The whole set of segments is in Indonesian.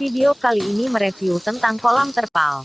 Video kali ini mereview tentang kolam terpal.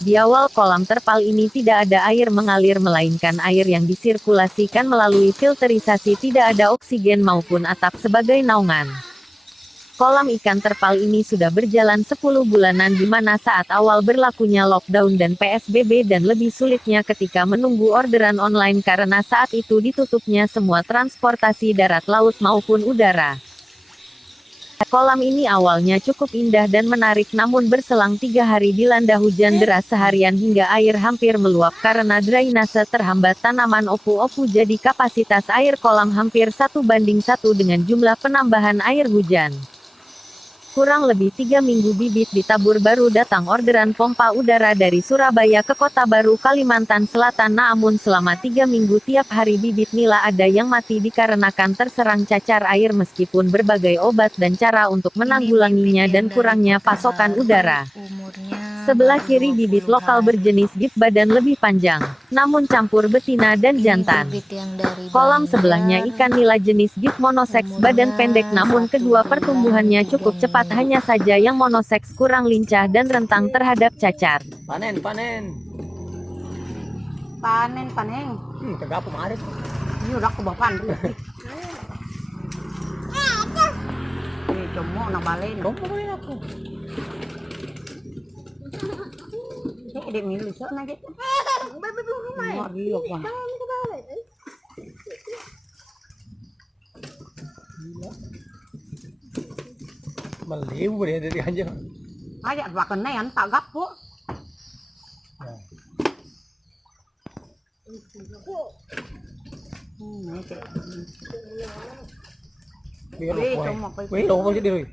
Di awal kolam terpal ini tidak ada air mengalir melainkan air yang disirkulasikan melalui filterisasi, tidak ada oksigen maupun atap sebagai naungan. Kolam ikan terpal ini sudah berjalan 10 bulanan di mana saat awal berlakunya lockdown dan PSBB dan lebih sulitnya ketika menunggu orderan online karena saat itu ditutupnya semua transportasi darat, laut maupun udara. Kolam ini awalnya cukup indah dan menarik, namun berselang 3 hari dilanda hujan deras seharian hingga air hampir meluap karena drainase terhambat tanaman opu-opu, jadi kapasitas air kolam hampir 1:1 dengan jumlah penambahan air hujan. Kurang lebih 3 minggu bibit ditabur, baru datang orderan pompa udara dari Surabaya ke Kota Baru, Kalimantan Selatan. Namun selama 3 minggu tiap hari bibit nila ada yang mati dikarenakan terserang cacar air meskipun berbagai obat dan cara untuk menanggulanginya dan kurangnya pasokan udara. Sebelah kiri bibit lokal berjenis gift badan lebih panjang, namun campur betina dan jantan. Kolam sebelahnya ikan nila jenis gift monoseks badan pendek, namun kedua pertumbuhannya cukup cepat, hanya saja yang monoseks kurang lincah dan rentang terhadap cacar. Panen. Kagak apa marit. Ini udah kebapan. Ini cuma nak balik. Balik aku. Ini dia milih sana gitu. Mau dia apa? Maliw dia dari aja. Aja bahkan nih tak gapo. Wih, lo mau jadi Roy.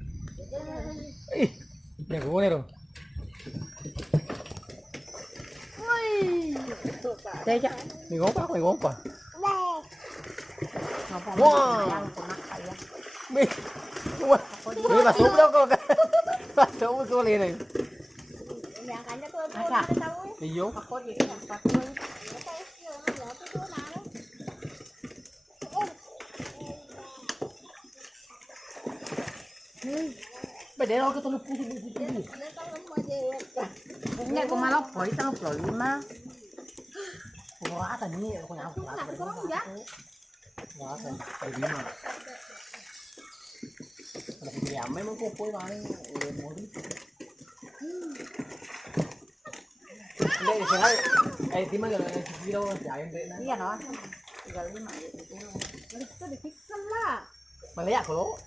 Ih, yang gue nih, Roy. Teja. Nih ngompa. Wah. Wih, masuk dong kok. Masuk kok ini. Masa? Iyo. Beda lo ketemu putih. Ini aku malah poin 35. Wah, tadi aku nyampe. Wah, kayak gimana? Kalau pilih ame mau kopoi paling mau di. Ini sekali. Di mana yang video jalan deh. Iya no. 35 gitu. Itu dipikir lah. Maliak lo.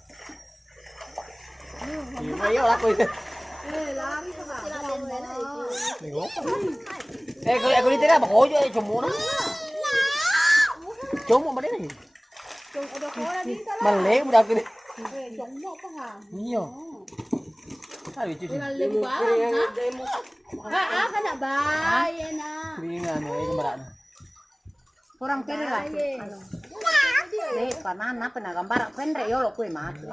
Iya, lah koi. Lari ke bawah. Kalau aku ditira bak ojo cuma na. Cuma mana ni? Malay udah aku ni. Iya. Hari cuci. Kana bae na. Bingan ni kemaran. Kurang kiri lah. Panana gambar pendek yo lo kue mati.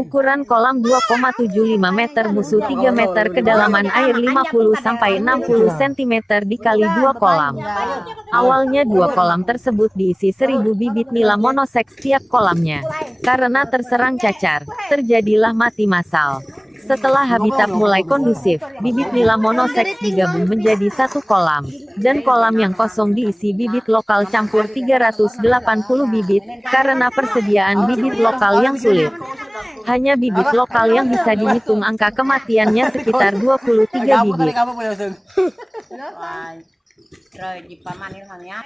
Ukuran kolam 2,75 meter, musuh 3 meter, kedalaman air 50 sampai 60 cm dikali 2 kolam. Awalnya 2 kolam tersebut diisi 1000 bibit nila monoseks tiap kolamnya. Karena terserang cacar, terjadilah mati massal. Setelah habitat mulai kondusif, bibit nila monoseks digabung menjadi 1 kolam. Dan kolam yang kosong diisi bibit lokal campur 380 bibit, karena persediaan bibit lokal yang sulit. Hanya bibit lokal yang bisa dihitung, angka kematiannya sekitar 23 bibit. Rồi di paman ilhamnya.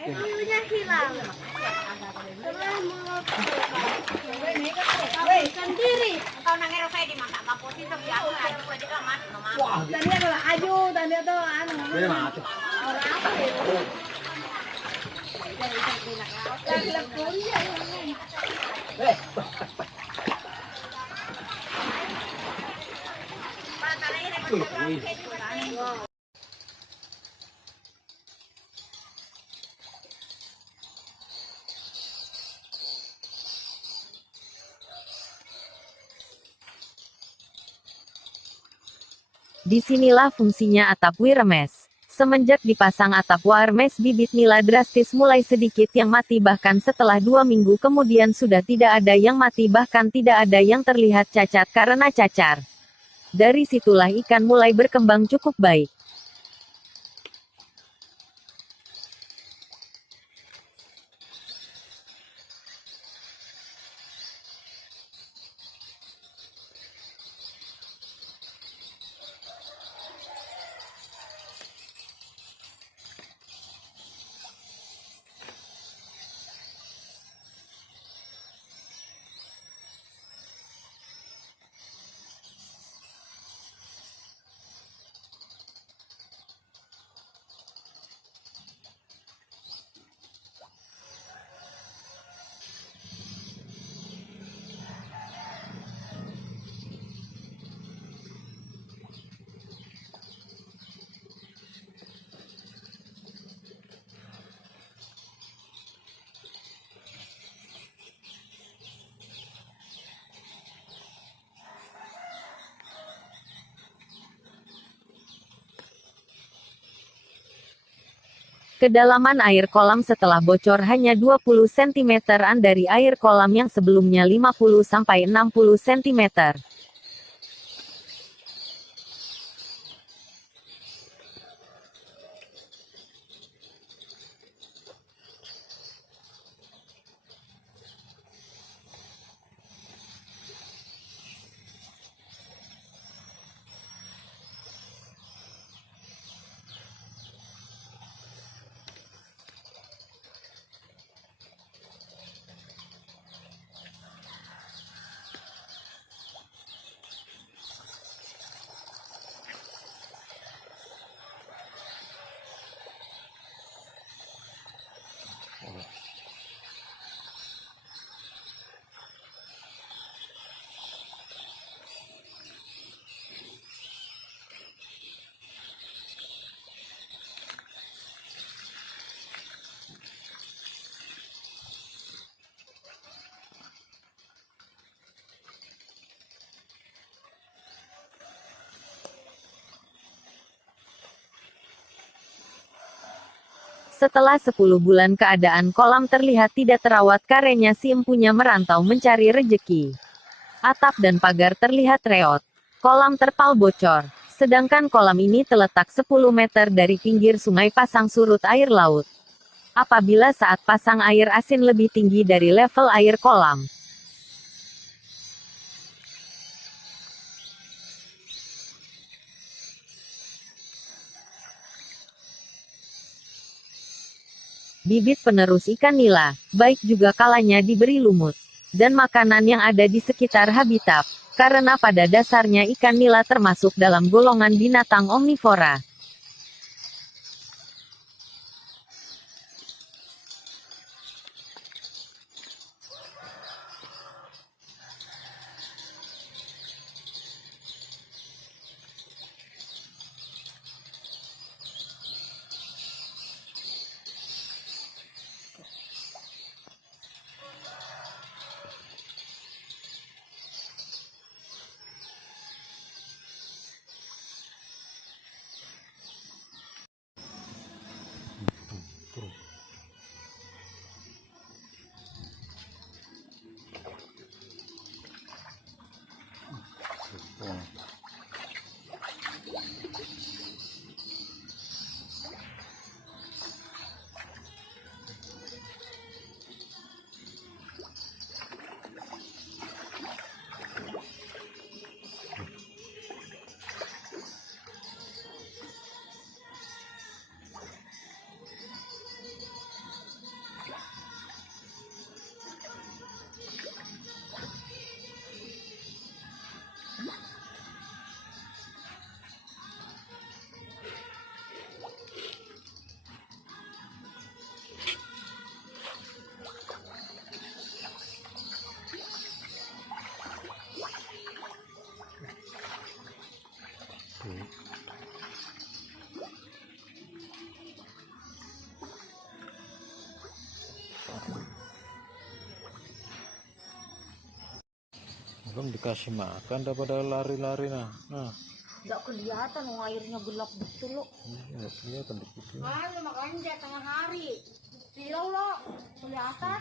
Sendiri. Kau nangero saya di mata kamu sih tuh ya, aju aja aman. Wah, tadi adalah aju, tadi itu anu. Beda mati. Orang apa itu? Disinilah fungsinya atap Wirmes. Semenjak dipasang atap Wirmes, bibit nila drastis mulai sedikit yang mati, bahkan setelah 2 minggu kemudian sudah tidak ada yang mati, bahkan tidak ada yang terlihat cacat karena cacar. Dari situlah ikan mulai berkembang cukup baik. Kedalaman air kolam setelah bocor hanya 20 cm-an dari air kolam yang sebelumnya 50-60 cm. Setelah 10 bulan keadaan kolam terlihat tidak terawat karena si empunya merantau mencari rejeki. Atap dan pagar terlihat reot. Kolam terpal bocor. Sedangkan kolam ini terletak 10 meter dari pinggir sungai pasang surut air laut. Apabila saat pasang air asin lebih tinggi dari level air kolam. Bibit penerus ikan nila, baik juga kalanya diberi lumut dan makanan yang ada di sekitar habitat. Karena pada dasarnya ikan nila termasuk dalam golongan binatang omnivora. Belum dikasih makan daripada lari-lari nah. Nggak kelihatan, airnya gelap betul lo. Iya, kelihatan dikit. Mana makanya tengah hari. Silau lo, kelihatan.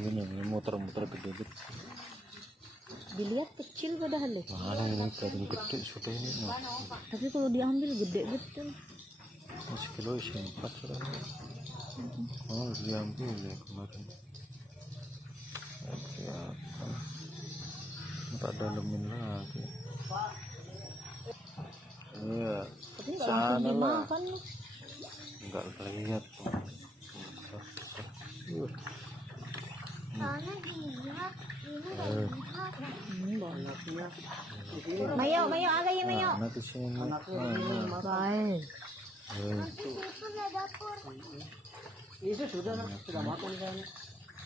Ini muter-muter gede-gede. Dilihat kecil padahal loh. Mana ini ikan gede sudah ini. Nah. Tapi kalau diambil gede betul. Masih kilo isi 4 sudah. Oh diambil ya kemarin. Ya, tak dalemin lagi. Iya. Tapi nggak langsung Sana lah. dimakan loh. Enggak lihat tuh. Mayo, mayo, ada ya mayo. Nah, nanti sini. Baik. Itu sudah makan kan.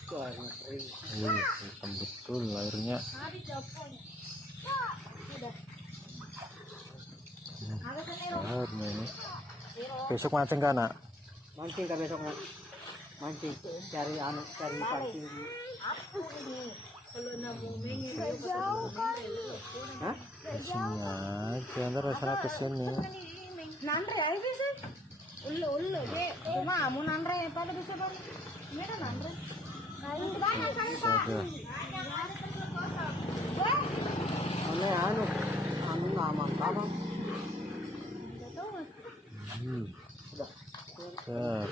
Iya, hitam betul airnya. Airnya ini. Besok mancing kan, Nak? Mancing kan besok nak. Mancing cari pancing. Hah? Sini aja, ntar sana ke sini. Nandre ayo bisa. Ulu ge. Cuma mau nandre pada bisa bang. Ini kan nandre. Ini banyak kan Pak. Ada. Anu nama. Ter.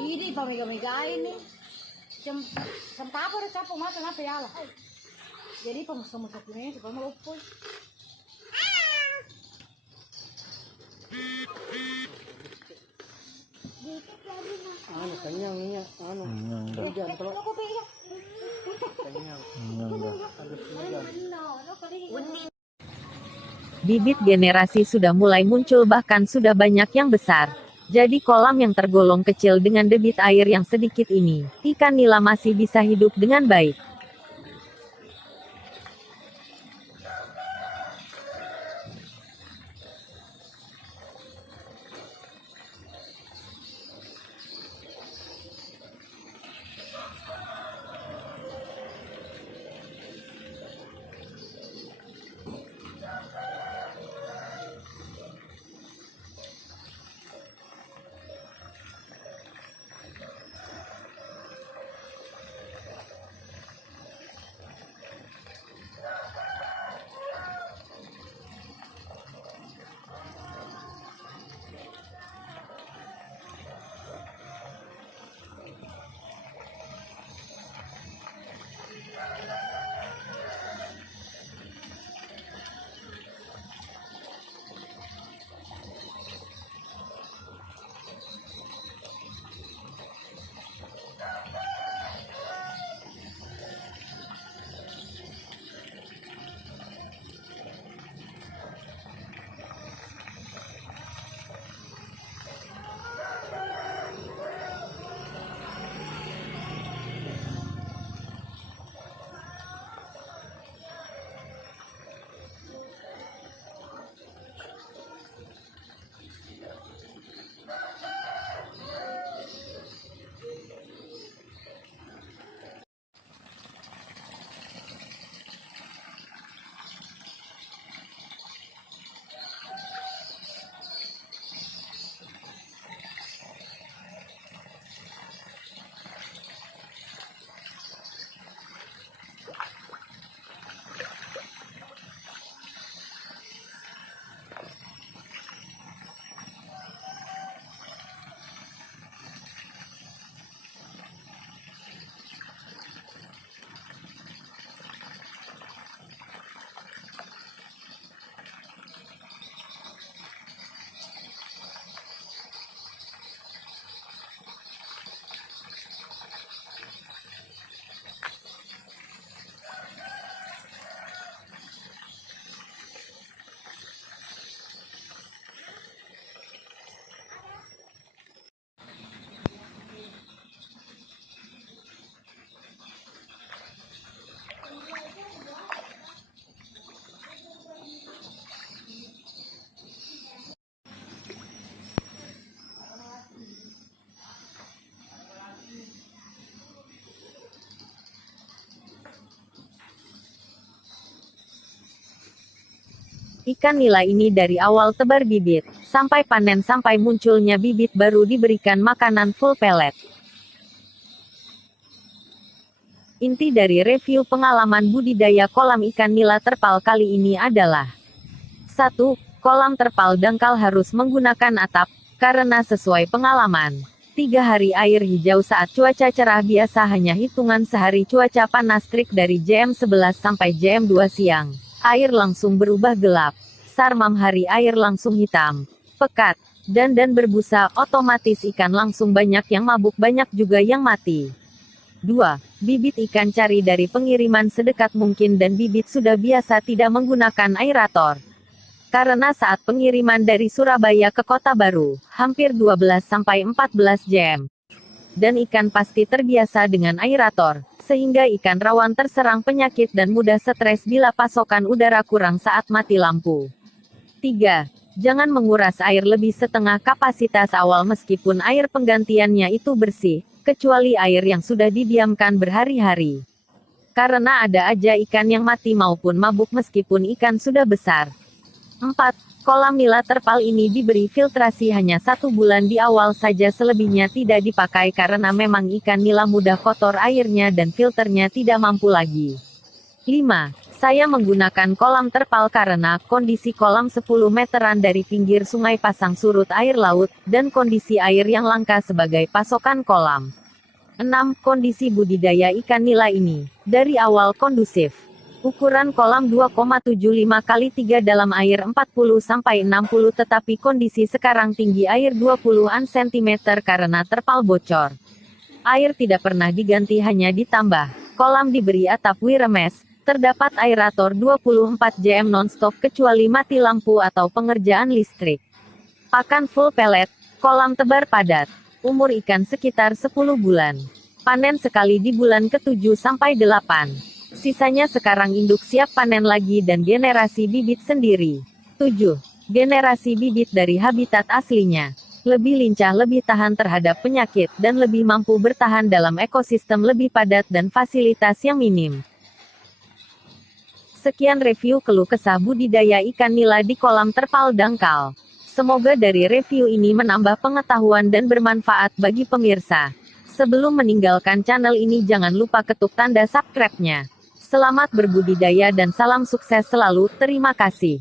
Ini pamega-mega ini. Sentapa udah capek mata ngapa ya lah. Jadi sama satu ini supaya melupus. Anu kenyang minyak. Anu. Enggak. Hujan kalau Aku pilih. kenyang. Enggak. Bibit generasi sudah mulai muncul bahkan sudah banyak yang besar. Jadi kolam yang tergolong kecil dengan debit air yang sedikit ini, ikan nila masih bisa hidup dengan baik. Ikan nila ini dari awal tebar bibit, sampai panen sampai munculnya bibit baru diberikan makanan full pellet. Inti dari review pengalaman budidaya kolam ikan nila terpal kali ini adalah 1. Kolam terpal dangkal harus menggunakan atap, karena sesuai pengalaman 3 hari air hijau saat cuaca cerah biasa hanya hitungan sehari cuaca panas trik dari jam 11 sampai jam 2 siang. Air langsung berubah gelap. Sarmam hari air langsung hitam, pekat, dan berbusa, otomatis ikan langsung banyak yang mabuk banyak juga yang mati. 2. Bibit ikan cari dari pengiriman sedekat mungkin dan bibit sudah biasa tidak menggunakan aerator. Karena saat pengiriman dari Surabaya ke Kota Baru, hampir 12-14 jam. Dan ikan pasti terbiasa dengan aerator, sehingga ikan rawan terserang penyakit dan mudah stres bila pasokan udara kurang saat mati lampu. 3. Jangan menguras air lebih setengah kapasitas awal meskipun air penggantiannya itu bersih, kecuali air yang sudah didiamkan berhari-hari. Karena ada aja ikan yang mati maupun mabuk meskipun ikan sudah besar. 4. Kolam nila terpal ini diberi filtrasi hanya 1 bulan di awal saja, selebihnya tidak dipakai karena memang ikan nila mudah kotor airnya dan filternya tidak mampu lagi. 5. Saya menggunakan kolam terpal karena kondisi kolam 10 meteran dari pinggir sungai pasang surut air laut, dan kondisi air yang langka sebagai pasokan kolam. 6. Kondisi budidaya ikan nila ini, dari awal kondusif. Ukuran kolam 2,75 x 3 dalam air 40-60 tetapi kondisi sekarang tinggi air 20-an cm karena terpal bocor. Air tidak pernah diganti hanya ditambah. Kolam diberi atap wiremesh. Terdapat aerator 24 jam non-stop kecuali mati lampu atau pengerjaan listrik. Pakan full pellet, kolam tebar padat. Umur ikan sekitar 10 bulan. Panen sekali di bulan ke-7 sampai 8. Sisanya sekarang induk siap panen lagi dan generasi bibit sendiri. 7. Generasi bibit dari habitat aslinya. Lebih lincah, lebih tahan terhadap penyakit, dan lebih mampu bertahan dalam ekosistem lebih padat dan fasilitas yang minim. Sekian review keluh kesah budidaya ikan nila di kolam terpal dangkal. Semoga dari review ini menambah pengetahuan dan bermanfaat bagi pemirsa. Sebelum meninggalkan channel ini jangan lupa ketuk tanda subscribe-nya. Selamat berbudidaya dan salam sukses selalu, terima kasih.